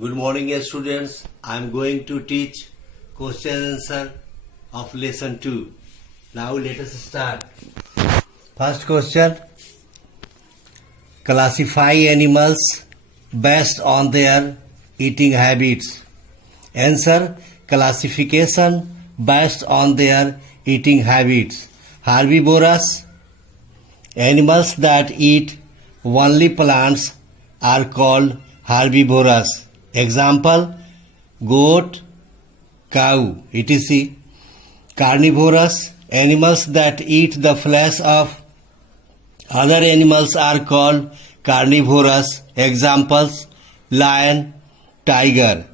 Good morning, students. I am going to teach question and answer of lesson 2. Now let us start. First question. Classify animals based on their eating habits. Answer. Classification based on their eating habits. Herbivorous. Animals that eat only plants are called herbivorous. Example, goat, cow, etc. Carnivorous, animals that eat the flesh of other animals are called carnivorous. Examples, lion, tiger.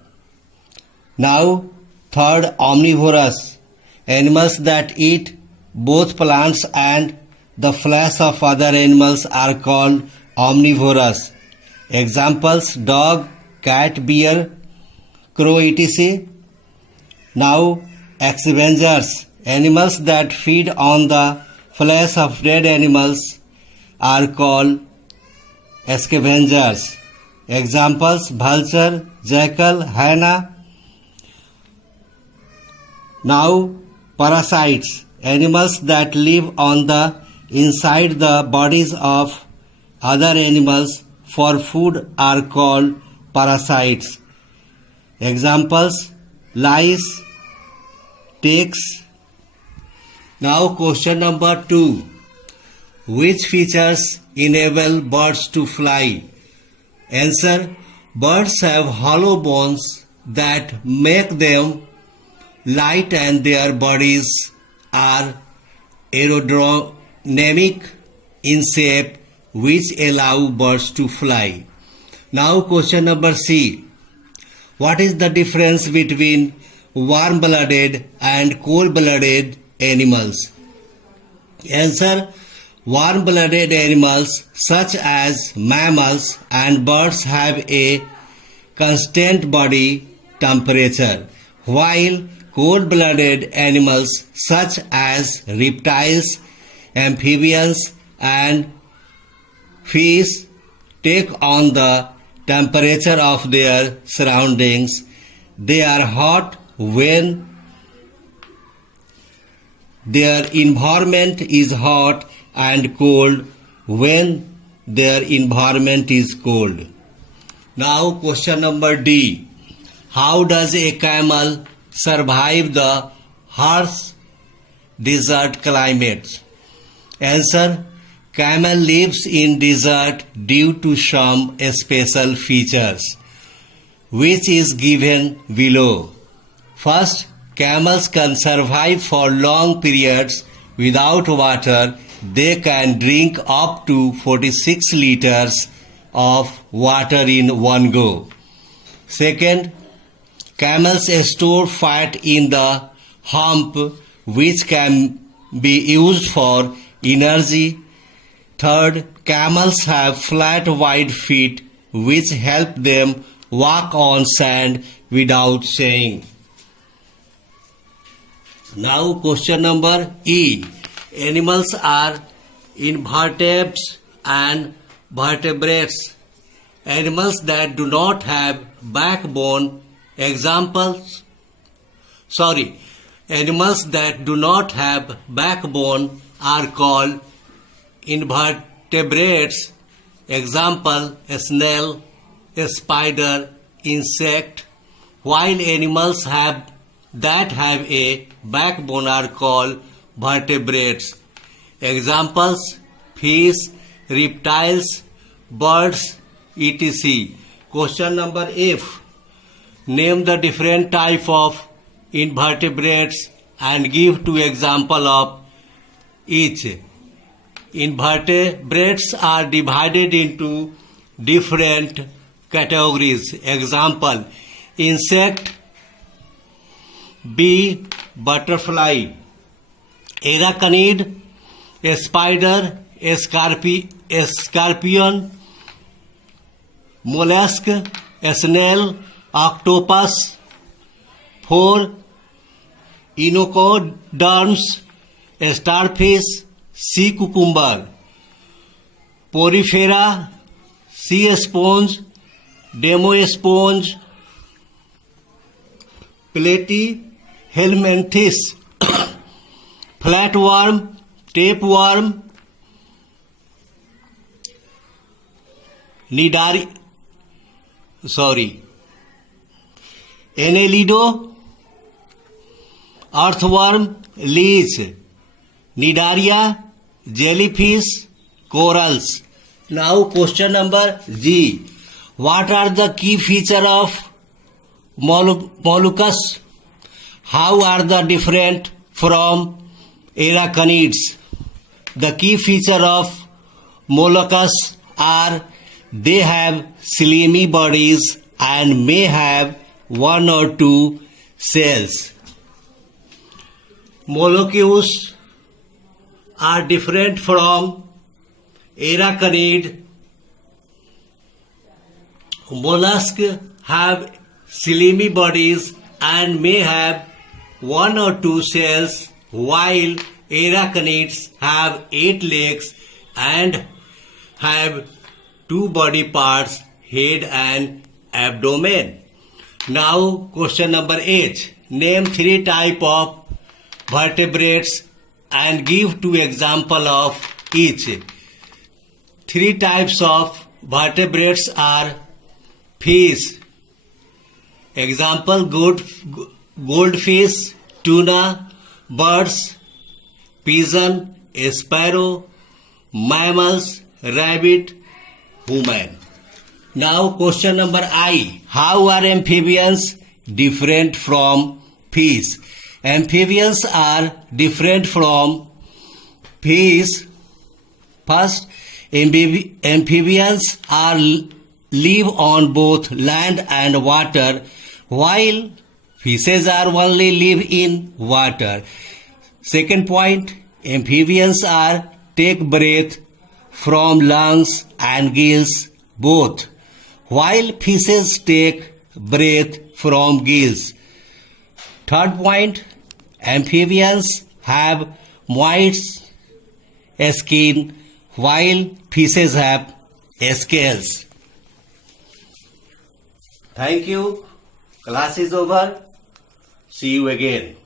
Now, third, omnivorous, animals that eat both plants and the flesh of other animals are called omnivorous. Examples, dog, cat, bear, crow, etc. Now, scavengers, animals that feed on the flesh of dead animals are called scavengers. Examples, vulture, jackal, hyena. Now, parasites, animals that live on the inside the bodies of other animals for food are called parasites. Examples, lice, ticks. Now question number 2. Which features enable birds to fly? Answer. Birds have hollow bones that make them light and their bodies are aerodynamic in shape, which allow birds to fly. Now question number C. What is the difference between warm-blooded and cold-blooded animals? Answer. Warm-blooded animals such as mammals and birds have a constant body temperature, while cold-blooded animals such as reptiles, amphibians and fish take on the temperature of their surroundings. They are hot when their environment is hot and cold when their environment is cold. Now question number D. How does a camel survive the harsh desert climate? Answer. Camel lives in desert due to some special features, which is given below. First, camels can survive for long periods without water. They can drink up to 46 liters of water in one go. Second, camels store fat in the hump, which can be used for energy. Third, camels have flat, wide feet which help them walk on sand without saying. Now question number E. Animals are invertebrates and vertebrates. Animals that do not have backbone. Animals that do not have backbone are called invertebrates. Example, a snail, a spider, insect. While animals that have a backbone are called vertebrates. Examples, fish, reptiles, birds, etc. Question number F. Name the different type of invertebrates and give 2 examples of each. Invertebrates are divided into different categories. Example, insect, bee, butterfly, arachnid, a spider, a scorpion, mollusk, a snail, octopus. 4. Echinoderms, a starfish, sea cucumber. Porifera, sea sponge, demo sponge, platyhelminthes, flatworm, tapeworm, Annelido, earthworm, leech, Nidaria, jellyfish, corals. Now question number G. What are the key features of molluscs? How are they different from arachnids? The key feature of molluscs are they have slimy bodies and may have 1 or 2 cells. Molluscs are different from arachnid. Mollusks have slimy bodies and may have 1 or 2 cells, while arachnids have 8 legs and have 2 body parts, head and abdomen. Now question number 8. Name 3 types of vertebrates and give 2 examples of each. 3 types of vertebrates are fish. Example: goldfish, tuna, birds, pigeon, sparrow, mammals, rabbit, human. Now question number I. How are amphibians different from fish? Amphibians are different from fish. First, amphibians live on both land and water, while fishes are only live in water. Second point, amphibians take breath from lungs and gills both, while fishes take breath from gills. Third point, amphibians have moist skin, while fishes have scales. Thank you. Class is over. See you again.